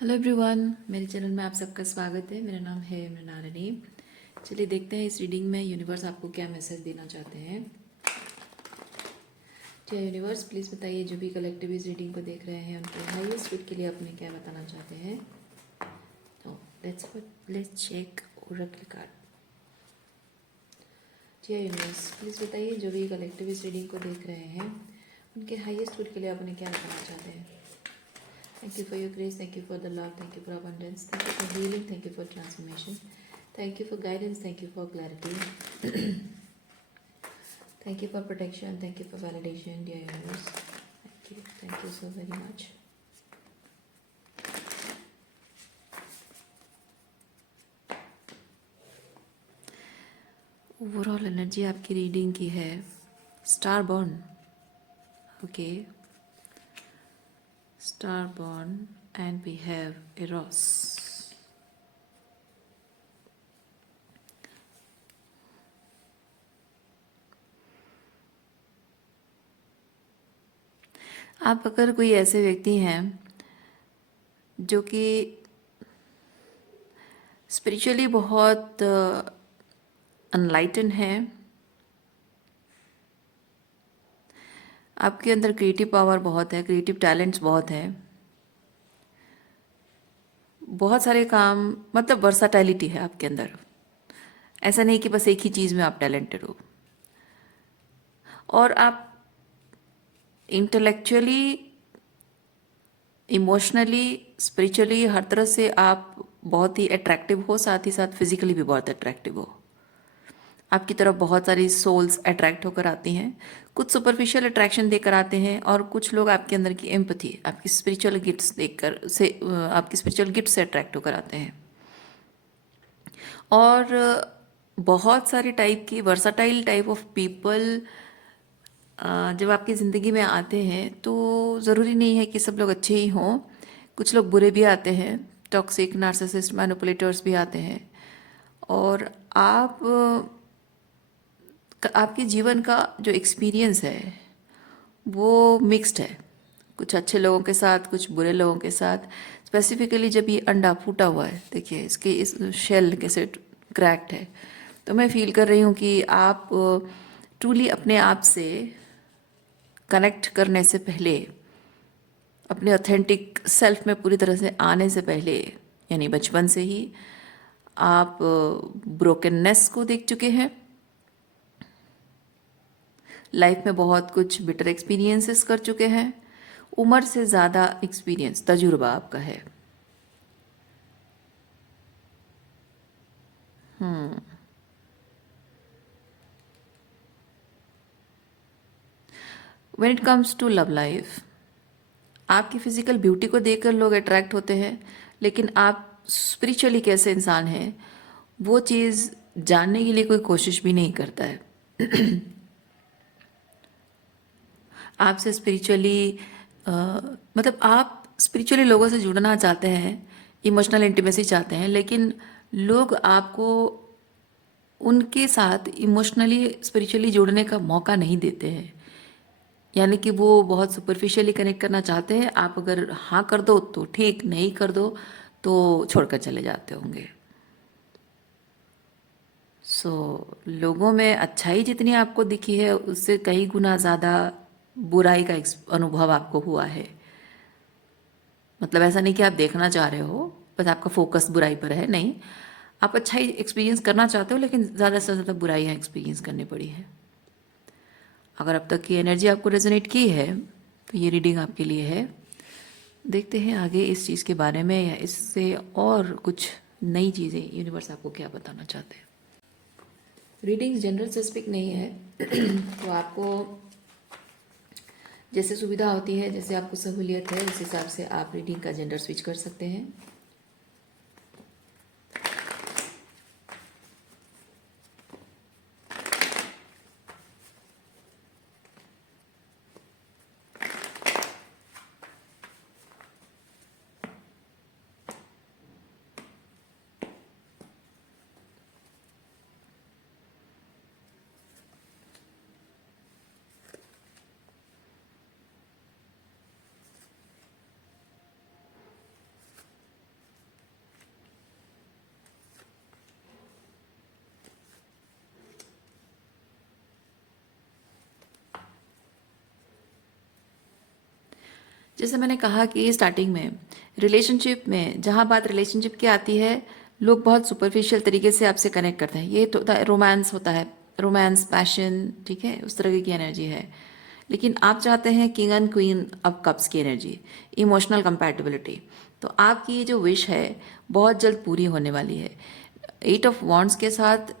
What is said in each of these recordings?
Hello everyone, मेरे channel में आप सबका स्वागत है। मेरा नाम है मृणालिनी। चलिए देखते हैं इस रीडिंग में यूनिवर्स आपको क्या मैसेज देना चाहते हैं। क्या यूनिवर्स प्लीज़ बताइए, जो भी कलेक्टिव इस रीडिंग को देख रहे हैं उनके हाईएस्ट गुड के लिए अपने क्या बताना चाहते हैं। तो लेट्स चेक ओरेकल कार्ड। जी यूनिवर्स प्लीज़ बताइए, जो भी कलेक्टिव इस रीडिंग को देख रहे हैं उनके हाईएस्ट गुड के लिए अपने क्या बताना चाहते हैं। Thank you for your grace, thank you for the love, thank you for abundance, thank you for healing, thank you for transformation, thank you for guidance, thank you for clarity, thank you for protection, thank you for validation, dear universe. Thank you so very much. Overall energy आपकी reading की है star born. Okay, star born and we have arrows. आप अगर कोई ऐसे व्यक्ति हैं जो कि स्पिरिचुअली बहुत अनलाइटन है, आपके अंदर क्रिएटिव पावर बहुत है, क्रिएटिव टैलेंट्स बहुत है, बहुत सारे काम, मतलब वर्साटाइलिटी है आपके अंदर। ऐसा नहीं कि बस एक ही चीज़ में आप टैलेंटेड हो। और आप इंटेलेक्चुअली, इमोशनली, स्पिरिचुअली हर तरह से आप बहुत ही अट्रैक्टिव हो, साथ ही साथ फिजिकली भी बहुत अट्रैक्टिव हो। आपकी तरफ बहुत सारी सोल्स अट्रैक्ट होकर आती हैं। कुछ सुपरफिशियल अट्रैक्शन देकर आते हैं और कुछ लोग आपके अंदर की एम्पथी, आपकी स्पिरिचुअल गिफ्ट्स देखकर से आपकी स्पिरिचुअल गिफ्ट से अट्रैक्ट होकर आते हैं। और बहुत सारे टाइप की वर्साटाइल टाइप ऑफ पीपल जब आपकी ज़िंदगी में आते हैं तो ज़रूरी नहीं है कि सब लोग अच्छे ही हों। कुछ लोग बुरे भी आते हैं, टॉक्सिक, नार्सिसिस्ट, मैनिपुलेटर्स भी आते हैं। और आपके जीवन का जो एक्सपीरियंस है वो मिक्स्ड है, कुछ अच्छे लोगों के साथ, कुछ बुरे लोगों के साथ। स्पेसिफिकली जब ये अंडा फूटा हुआ है, देखिए इसके इस शेल कैसे क्रैक्ड है, तो मैं फील कर रही हूँ कि आप ट्रूली अपने आप से कनेक्ट करने से पहले, अपने ऑथेंटिक सेल्फ में पूरी तरह से आने से पहले, यानी बचपन से ही आप ब्रोकननेस को देख चुके हैं। लाइफ में बहुत कुछ बिटर एक्सपीरियंसेस कर चुके हैं। उम्र से ज़्यादा एक्सपीरियंस, तजुर्बा आपका है। When it comes to love life, आपकी फिजिकल ब्यूटी को देखकर लोग अट्रैक्ट होते हैं, लेकिन आप स्पिरिचुअली कैसे इंसान हैं वो चीज़ जानने के लिए कोई कोशिश भी नहीं करता है। आपसे स्पिरिचुअली मतलब आप स्पिरिचुअली लोगों से जुड़ना चाहते हैं, इमोशनल इंटीमेसी चाहते हैं, लेकिन लोग आपको उनके साथ इमोशनली, स्पिरिचुअली जुड़ने का मौका नहीं देते हैं। यानी कि वो बहुत सुपरफिशियली कनेक्ट करना चाहते हैं। आप अगर हाँ कर दो तो ठीक, नहीं कर दो तो छोड़कर चले जाते होंगे। लोगों में अच्छाई जितनी आपको दिखी है उससे कई गुना ज़्यादा बुराई का अनुभव आपको हुआ है। मतलब ऐसा नहीं कि आप देखना चाह रहे हो, बस आपका फोकस बुराई पर है, नहीं, आप अच्छा ही एक्सपीरियंस करना चाहते हो, लेकिन ज़्यादा से ज़्यादा बुराइयाँ एक्सपीरियंस करनी पड़ी है। अगर अब तक की एनर्जी आपको रेजोनेट की है तो ये रीडिंग आपके लिए है। देखते हैं आगे इस चीज़ के बारे में, या इससे और कुछ नई चीज़ें यूनिवर्स आपको क्या बताना चाहते हैं। रीडिंग जनरल स्पेसिफिक नहीं है तो आपको जैसे सुविधा होती है, जैसे आपको सहूलियत है, उस हिसाब से आप रीडिंग का जेंडर स्विच कर सकते हैं। जैसे मैंने कहा कि स्टार्टिंग में रिलेशनशिप में जहाँ बात रिलेशनशिप की आती है, लोग बहुत सुपरफिशियल तरीके से आपसे कनेक्ट करते हैं। ये तो रोमांस होता है, रोमांस, पैशन, ठीक है, उस तरह की एनर्जी है। लेकिन आप चाहते हैं king and queen of cups की एनर्जी, इमोशनल कंपैटिबिलिटी। तो आपकी ये जो विश है बहुत जल्द पूरी होने वाली है। 8 ऑफ वॉन्ड्स के साथ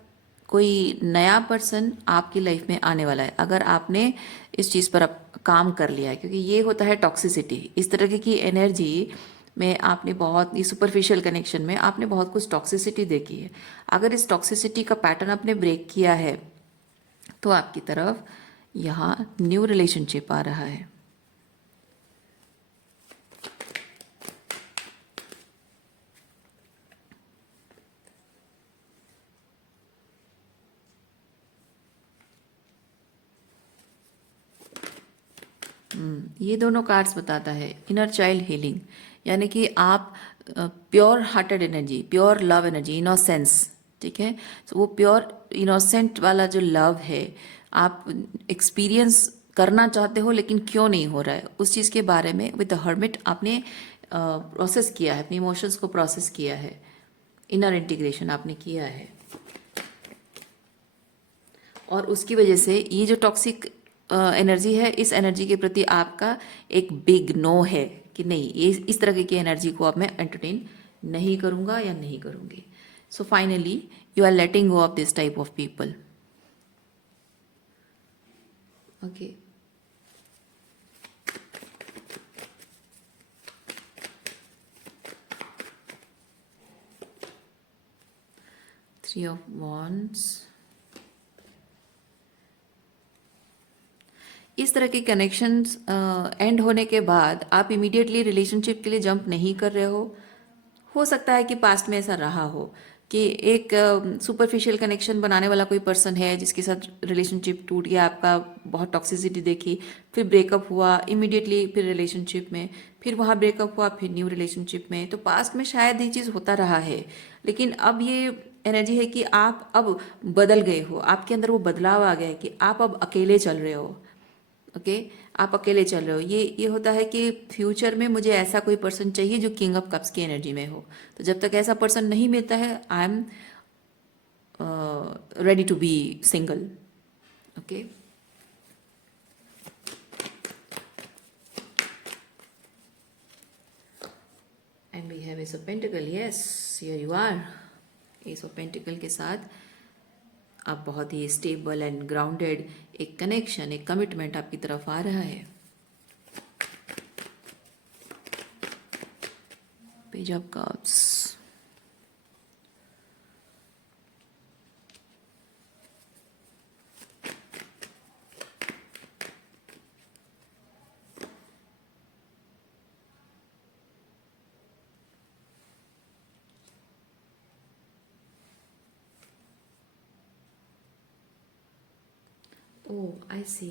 कोई नया पर्सन आपकी लाइफ में आने वाला है, अगर आपने इस चीज़ पर काम कर लिया है। क्योंकि ये होता है टॉक्सिसिटी, इस तरह की एनर्जी में आपने बहुत, ये सुपरफिशियल कनेक्शन में आपने बहुत कुछ टॉक्सिसिटी देखी है। अगर इस टॉक्सिसिटी का पैटर्न आपने ब्रेक किया है तो आपकी तरफ यहाँ न्यू रिलेशनशिप आ रहा है। ये दोनों कार्ड्स बताता है इनर चाइल्ड हीलिंग, यानी कि आप pure hearted energy, pure love energy, innocence, ठीक है। तो वो प्योर इनोसेंट वाला जो लव है, आप एक्सपीरियंस करना चाहते हो लेकिन क्यों नहीं हो रहा है, उस चीज़ के बारे में विद द हर्मिट आपने प्रोसेस किया है, अपने इमोशंस को प्रोसेस किया है, इनर इंटीग्रेशन आपने किया है। और उसकी वजह से ये जो टॉक्सिक एनर्जी है, इस एनर्जी के प्रति आपका एक बिग नो है कि नहीं, ये इस तरह की एनर्जी को अब मैं एंटरटेन नहीं करूँगा या नहीं करूँगी। So finally you are letting go of this type of people. Okay, three of wands. इस तरह के कनेक्शंस एंड होने के बाद आप इमीडिएटली रिलेशनशिप के लिए जंप नहीं कर रहे हो सकता है कि पास्ट में ऐसा रहा हो कि एक सुपरफिशियल कनेक्शन बनाने वाला कोई पर्सन है जिसके साथ रिलेशनशिप टूट गया, आपका बहुत टॉक्सिसिटी देखी, फिर ब्रेकअप हुआ इमीडिएटली, फिर रिलेशनशिप में, फिर वहाँ ब्रेकअप हुआ, फिर न्यू रिलेशनशिप में। तो पास्ट में शायद ये चीज़ होता रहा है, लेकिन अब ये एनर्जी है कि आप अब बदल गए हो, आपके अंदर वो बदलाव आ गया है कि आप अब अकेले चल रहे हो। ओके, आप अकेले चल रहे हो। ये होता है कि फ्यूचर में मुझे ऐसा कोई पर्सन चाहिए जो किंग ऑफ कप्स की एनर्जी में हो। तो जब तक ऐसा पर्सन नहीं मिलता है, I am ready to be single. Okay, and we have ace of pentacle. Yes, here you are. Ace of pentacle के साथ आप बहुत ही स्टेबल एंड ग्राउंडेड एक कनेक्शन, एक कमिटमेंट आपकी तरफ आ रहा है। Page of cups. Oh, I see.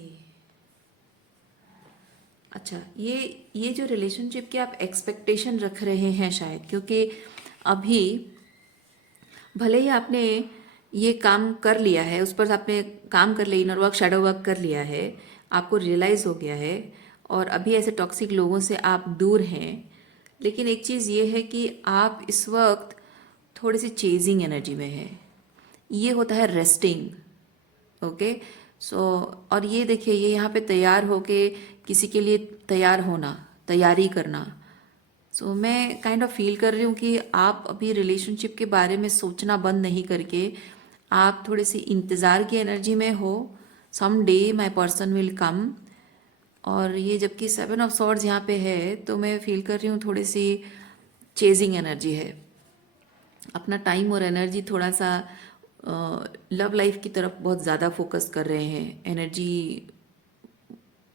अच्छा, ये जो रिलेशनशिप की आप एक्सपेक्टेशन रख रहे हैं शायद, क्योंकि अभी भले ही आपने ये काम कर लिया है, उस पर आपने काम कर लिया, इनर वर्क, शैडो वर्क कर लिया है, आपको रियलाइज़ हो गया है, और अभी ऐसे टॉक्सिक लोगों से आप दूर हैं। लेकिन एक चीज़ ये है कि आप इस वक्त थोड़ी सी चेजिंग एनर्जी में हैं। ये होता है रेस्टिंग। ओके, सो और ये देखिए, ये यहाँ पे तैयार होके किसी के लिए तैयार होना, तैयारी करना। सो मैं काइंड ऑफ फील कर रही हूँ कि आप अभी रिलेशनशिप के बारे में सोचना बंद नहीं करके आप थोड़ी सी इंतज़ार की एनर्जी में हो। Some day my person will come. और ये जबकि 7 ऑफ सॉर्ड्स यहाँ पे है, तो मैं फील कर रही हूँ थोड़ी सी चेजिंग एनर्जी है। अपना टाइम और एनर्जी थोड़ा सा लव लाइफ की तरफ बहुत ज़्यादा फोकस कर रहे हैं, एनर्जी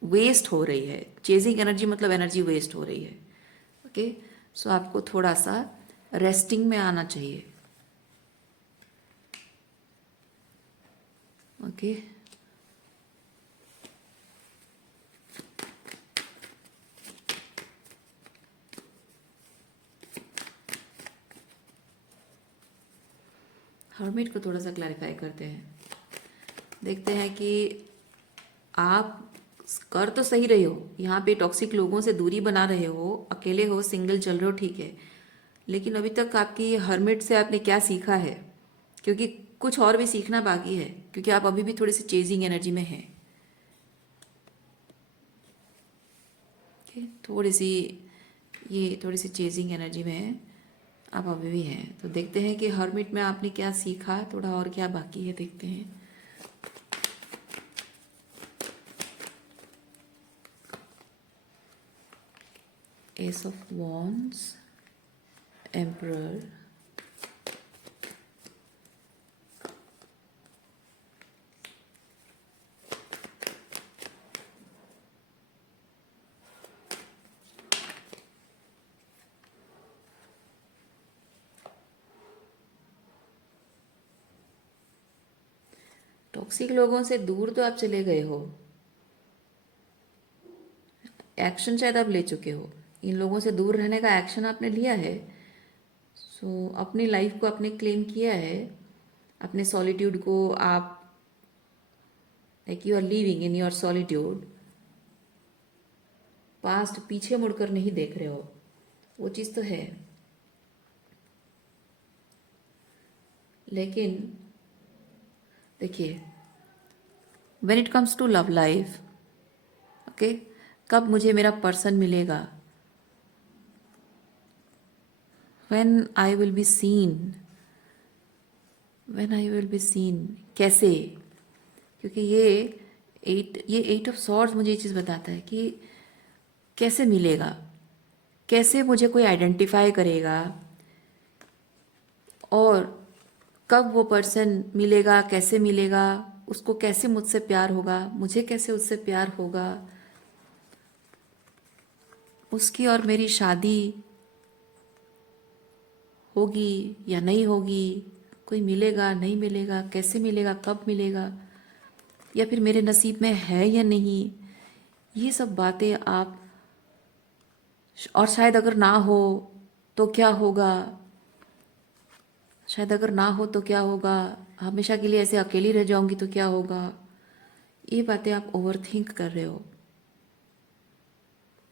वेस्ट हो रही है। चेजिंग एनर्जी मतलब एनर्जी वेस्ट हो रही है। ओके, सो आपको थोड़ा सा रेस्टिंग में आना चाहिए। ओके, हर्मिट को थोड़ा सा क्लैरिफाई करते हैं। देखते हैं कि आप कर तो सही रहे हो, यहाँ पे टॉक्सिक लोगों से दूरी बना रहे हो, अकेले हो, सिंगल चल रहे हो, ठीक है, लेकिन अभी तक आपकी हर्मिट से आपने क्या सीखा है? क्योंकि कुछ और भी सीखना बाकी है, क्योंकि आप अभी भी थोड़ी सी चेजिंग एनर्जी में हैं। थोड़ी सी, ये थोड़ी सी चेजिंग एनर्जी में है आप अभी भी हैं। तो देखते हैं कि हर्मिट में आपने क्या सीखा, थोड़ा और क्या बाकी है, देखते हैं। S of wands, emperor, toxic लोगों से दूर तो आप चले गए हो, एक्शन शायद आप ले चुके हो, इन लोगों से दूर रहने का एक्शन आपने लिया है। सो अपनी लाइफ को आपने क्लेम किया है, अपने सॉलिट्यूड को आप, like you are living in your solitude, past पीछे मुड़कर नहीं देख रहे हो, वो चीज़ तो है। लेकिन देखिए, when it comes to love life, okay, कब मुझे मेरा पर्सन मिलेगा, when I will be seen, when I will be seen, कैसे? क्योंकि ये एट ऑफ सॉर्ड्स मुझे ये चीज़ बताता है कि कैसे मिलेगा, कैसे मुझे कोई आइडेंटिफाई करेगा, और कब वो पर्सन मिलेगा, कैसे मिलेगा, उसको कैसे मुझसे प्यार होगा, मुझे कैसे उससे प्यार होगा, उसकी और मेरी शादी होगी या नहीं होगी, कोई मिलेगा नहीं मिलेगा, कैसे मिलेगा, कब मिलेगा, या फिर मेरे नसीब में है या नहीं, ये सब बातें आप, और शायद अगर ना हो तो क्या होगा, शायद अगर ना हो तो क्या होगा, हमेशा के लिए ऐसे अकेली रह जाऊंगी तो क्या होगा, ये बातें आप ओवर थिंक कर रहे हो।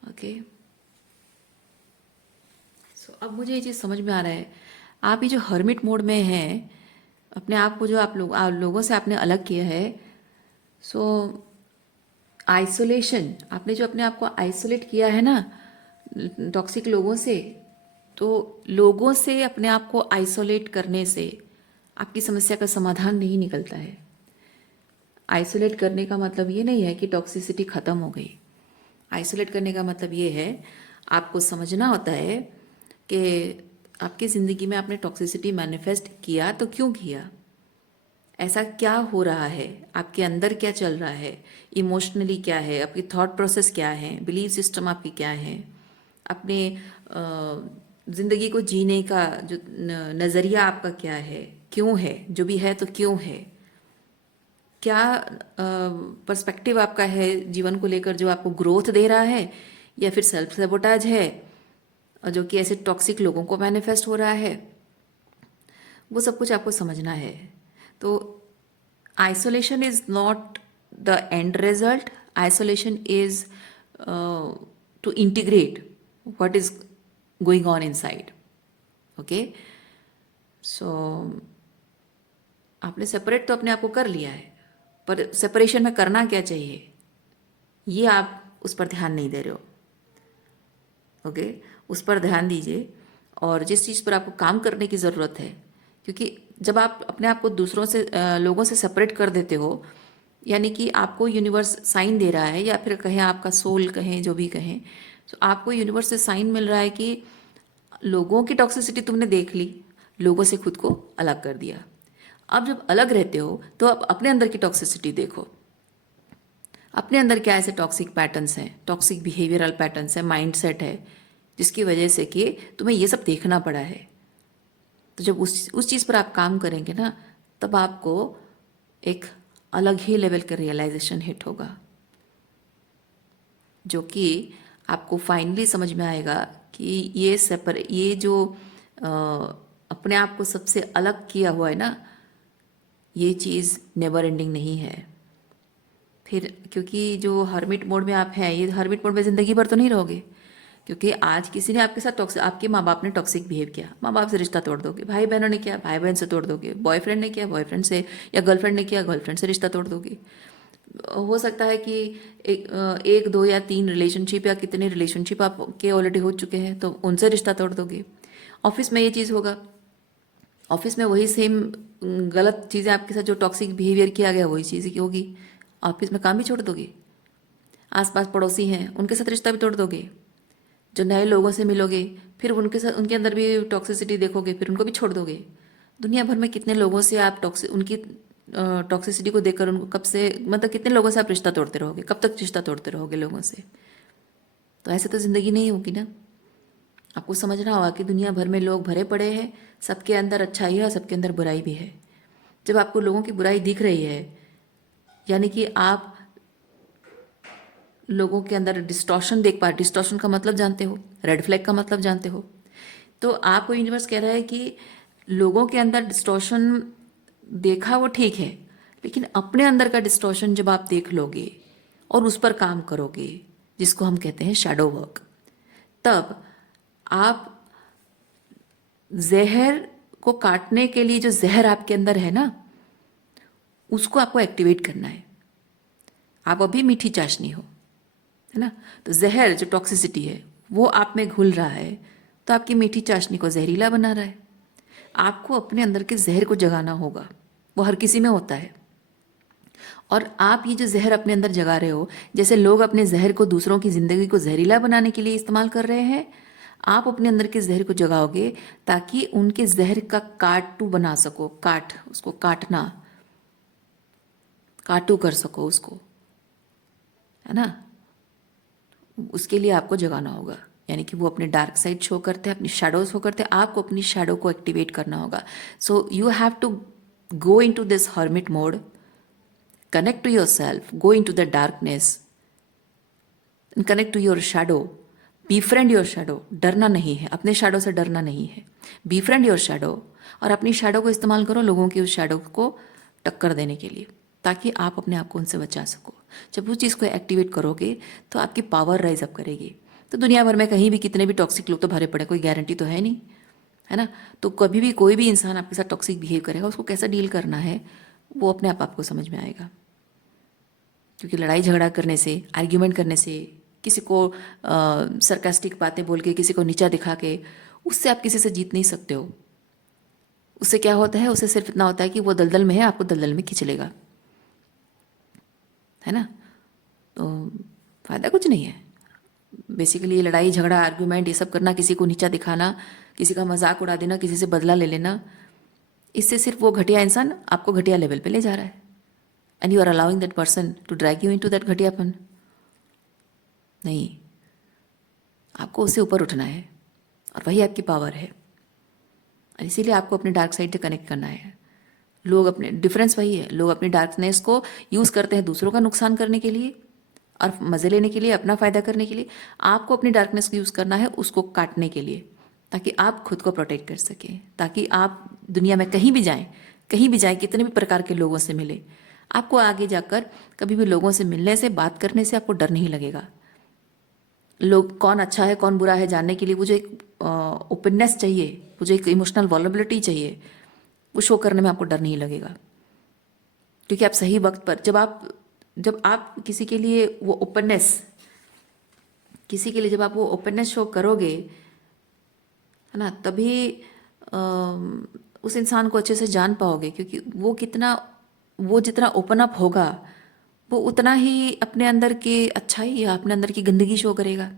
ओके, सो अब मुझे ये चीज़ समझ में आ रहा है, आप ये जो हर्मिट मोड में हैं, अपने आप को जो आप लोगों से आपने अलग किया है, सो आइसोलेशन, आपने जो अपने आप को आइसोलेट किया है ना टॉक्सिक लोगों से, तो लोगों से अपने आप को आइसोलेट करने से आपकी समस्या का समाधान नहीं निकलता है। आइसोलेट करने का मतलब ये नहीं है कि टॉक्सिसिटी ख़त्म हो गई। आइसोलेट करने का मतलब ये है, आपको समझना होता है कि आपकी ज़िंदगी में आपने टॉक्सिसिटी मैनिफेस्ट किया तो क्यों किया, ऐसा क्या हो रहा है, आपके अंदर क्या चल रहा है, इमोशनली क्या है, आपकी थॉट प्रोसेस क्या है, बिलीफ सिस्टम आपकी क्या है, अपने ज़िंदगी को जीने का जो नज़रिया आपका क्या है, क्यों है, जो भी है तो क्यों है, क्या पर्सपेक्टिव आपका है जीवन को लेकर जो आपको ग्रोथ दे रहा है, या फिर सेल्फ सेबोटाज है जो कि ऐसे टॉक्सिक लोगों को मैनिफेस्ट हो रहा है, वो सब कुछ आपको समझना है। तो isolation is not the end result, isolation is to integrate what is going on inside. Okay, so आपने सेपरेट तो अपने आप को कर लिया है, पर सेपरेशन में करना क्या चाहिए ये आप उस पर ध्यान नहीं दे रहे हो। ओके, उस पर ध्यान दीजिए, और जिस चीज़ पर आपको काम करने की ज़रूरत है, क्योंकि जब आप अपने आप को दूसरों से लोगों से सेपरेट कर देते हो, यानी कि आपको यूनिवर्स साइन दे रहा है, या फिर कहें आपका सोल कहें, जो भी कहें, तो आपको यूनिवर्स से साइन मिल रहा है कि लोगों की टॉक्सिसिटी तुमने देख ली, लोगों से खुद को अलग कर दिया। अब जब अलग रहते हो तो अब अपने अंदर की टॉक्सिसिटी देखो, अपने अंदर क्या ऐसे टॉक्सिक पैटर्न्स हैं, टॉक्सिक बिहेवियरल पैटर्न्स हैं, माइंडसेट है, जिसकी वजह से कि तुम्हें ये सब देखना पड़ा है। तो जब उस चीज़ पर आप काम करेंगे ना, तब आपको एक अलग ही लेवल का रियलाइजेशन हिट होगा, जो कि आपको फाइनली समझ में आएगा कि ये जो अपने आप को सबसे अलग किया हुआ है ना, ये चीज़ नेवर एंडिंग नहीं है। फिर क्योंकि जो हर्मिट मोड में आप हैं, ये हर्मिट मोड में ज़िंदगी भर तो नहीं रहोगे, क्योंकि आज किसी ने आपके साथ टॉक्सिक, आपके माँ बाप ने टॉक्सिक बिहेव किया, माँ बाप से रिश्ता तोड़ दोगे। भाई बहनों ने किया, भाई बहन से तोड़ दोगे। बॉयफ्रेंड ने किया, बॉयफ्रेंड से, या गर्लफ्रेंड ने किया, गर्लफ्रेंड से रिश्ता तोड़ दोगे। हो सकता है कि एक दो या तीन रिलेशनशिप या कितने रिलेशनशिप आपके ऑलरेडी हो चुके हैं, तो उनसे रिश्ता तोड़ दोगे। ऑफिस में ये चीज़ होगा, ऑफिस में वही सेम गलत चीज़ें आपके साथ जो टॉक्सिक बिहेवियर किया गया वही चीज़ की होगी, ऑफिस में काम भी छोड़ दोगे। आसपास पड़ोसी हैं, उनके साथ रिश्ता भी तोड़ दोगे। जो नए लोगों से मिलोगे, फिर उनके साथ, उनके अंदर भी टॉक्सिसिटी देखोगे, फिर उनको भी छोड़ दोगे। दुनिया भर में कितने लोगों से आप उनकी टॉक्सिसिटी को देखकर उनको कब से, मतलब कितने लोगों से आप रिश्ता तोड़ते रहोगे, कब तक रिश्ता तोड़ते रहोगे लोगों से? तो ऐसे तो ज़िंदगी नहीं होगी ना। आपको समझना होगा कि दुनिया भर में लोग भरे पड़े हैं, सबके अंदर अच्छाई है और सबके अंदर बुराई भी है। जब आपको लोगों की बुराई दिख रही है, यानी कि आप लोगों के अंदर डिस्टॉर्शन देख पा, डिस्टॉर्शन का मतलब जानते हो, रेड फ्लैग का मतलब जानते हो, तो आपको यूनिवर्स कह रहा है कि लोगों के अंदर डिस्टॉर्शन देखा वो ठीक है, लेकिन अपने अंदर का डिस्टॉर्शन जब आप देख लोगे और उस पर काम करोगे, जिसको हम कहते हैं शैडो वर्क, तब आप जहर को काटने के लिए, जो जहर आपके अंदर है ना, उसको आपको एक्टिवेट करना है। आप अभी मीठी चाशनी हो, है ना, तो जहर जो टॉक्सिसिटी है वो आप में घुल रहा है, तो आपकी मीठी चाशनी को जहरीला बना रहा है। आपको अपने अंदर के जहर को जगाना होगा, वो हर किसी में होता है। और आप ये जो जहर अपने अंदर जगा रहे हो, जैसे लोग अपने जहर को दूसरों की ज़िंदगी को जहरीला बनाने के लिए इस्तेमाल कर रहे हैं, आप अपने अंदर के जहर को जगाओगे ताकि उनके जहर का काटू बना सको, उसको काटना, काटू कर सको उसको, है ना। उसके लिए आपको जगाना होगा, यानी कि वो अपने डार्क साइड शो करते हैं, अपनी शैडो शो करते हैं, आपको अपनी शैडो को एक्टिवेट करना होगा। So you have to go into this hermit mode, connect to yourself, go into the darkness and connect to your shadow, befriend your shadow। डरना नहीं है, अपने शैडो से डरना नहीं है, befriend your shadow। और अपनी शैडो को इस्तेमाल करो लोगों की उस शैडो को टक्कर देने के लिए, ताकि आप अपने आप को उनसे बचा सको। जब उस चीज़ को एक्टिवेट करोगे तो आपकी पावर राइज अप करेगी। तो दुनिया भर में कहीं भी कितने भी टॉक्सिक लोग तो भरे पड़े, कोई गारंटी तो है नहीं, है ना। तो कभी भी कोई भी इंसान आपके साथ टॉक्सिक बिहेव करेगा, उसको कैसा डील करना है वो अपने आप आपको समझ में आएगा। क्योंकि लड़ाई झगड़ा करने से, आर्ग्यूमेंट करने से, किसी को सरकास्टिक बातें बोल के, किसी को नीचा दिखा के, उससे आप किसी से जीत नहीं सकते हो। उससे क्या होता है, उससे सिर्फ इतना होता है कि वो दलदल में है, आपको दलदल में खींच लेगा, है ना। तो फ़ायदा कुछ नहीं है बेसिकली। ये लड़ाई झगड़ा, आर्ग्यूमेंट, ये सब करना, किसी को नीचा दिखाना, किसी का मजाक उड़ा देना, किसी से बदला ले लेना, इससे सिर्फ वो घटिया इंसान आपको घटिया लेवल पे ले जा रहा है। And you are allowing that person to drag you into that घटियापन। नहीं, आपको उससे ऊपर उठना है, और वही आपकी पावर है। और इसीलिए आपको अपने डार्क साइड से कनेक्ट करना है। लोग अपने, डिफरेंस वही है, लोग अपनी डार्कनेस को यूज़ करते हैं दूसरों का नुकसान करने के लिए और मज़े लेने के लिए, अपना फ़ायदा करने के लिए। आपको अपनी डार्कनेस को यूज़ करना है उसको काटने के लिए, ताकि आप खुद को प्रोटेक्ट कर सकें, ताकि आप दुनिया में कहीं भी जाएं, कहीं भी जाएं, कितने भी प्रकार के लोगों से मिले, आपको आगे जाकर कभी भी लोगों से मिलने से, बात करने से आपको डर नहीं लगेगा। लोग कौन अच्छा है कौन बुरा है जानने के लिए मुझे एक ओपननेस चाहिए, मुझे एक इमोशनल वॉलबिलिटी चाहिए, वो शो करने में आपको डर नहीं लगेगा। क्योंकि आप सही वक्त पर, जब आप किसी के लिए वो ओपननेस, किसी के लिए जब आप वो ओपननेस शो करोगे, है ना, तभी उस इंसान को अच्छे से जान पाओगे। क्योंकि वो जितना ओपन अप होगा, वो उतना ही अपने अंदर की अच्छाई या अपने अंदर की गंदगी शो करेगा,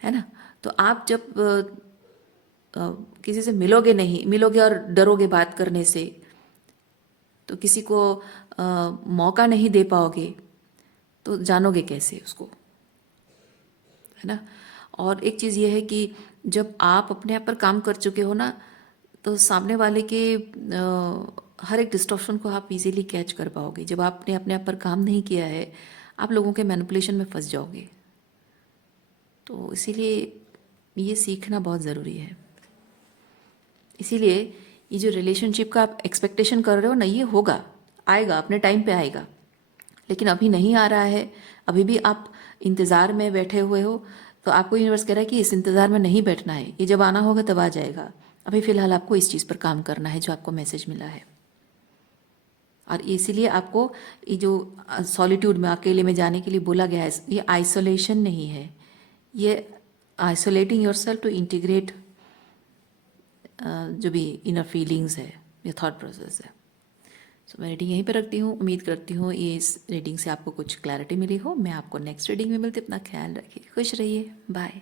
है ना। तो आप जब किसी से मिलोगे और डरोगे बात करने से, तो किसी को मौका नहीं दे पाओगे, तो जानोगे कैसे उसको, है ना। और एक चीज़ ये है कि जब आप अपने आप पर काम कर चुके हो ना, तो सामने वाले के हर एक डिस्टॉर्शन को आप इजीली कैच कर पाओगे। जब आपने अपने आप पर काम नहीं किया है, आप लोगों के मैनिपुलेशन में फंस जाओगे। तो इसीलिए ये सीखना बहुत ज़रूरी है। इसीलिए ये जो रिलेशनशिप का आप एक्सपेक्टेशन कर रहे हो ना, ये होगा, आएगा, अपने टाइम पे आएगा। लेकिन अभी नहीं आ रहा है, अभी भी आप इंतज़ार में बैठे हुए हो, तो आपको यूनिवर्स कह रहा है कि इस इंतज़ार में नहीं बैठना है, ये जब आना होगा तब आ जाएगा। अभी फ़िलहाल आपको इस चीज़ पर काम करना है जो आपको मैसेज मिला है। और इसीलिए आपको ये जो सॉलिट्यूड में, अकेले में जाने के लिए बोला गया है, ये आइसोलेशन नहीं है, ये आइसोलेटिंग योरसेल्फ टू इंटीग्रेट जो भी इनर फीलिंग्स है, ये थॉट प्रोसेस है। सो मैं रीडिंग यहीं पर रखती हूँ। उम्मीद करती हूँ ये इस रीडिंग से आपको कुछ क्लैरिटी मिली हो। मैं आपको नेक्स्ट रीडिंग में मिलती, अपना ख्याल रखिए, खुश रहिए, बाय।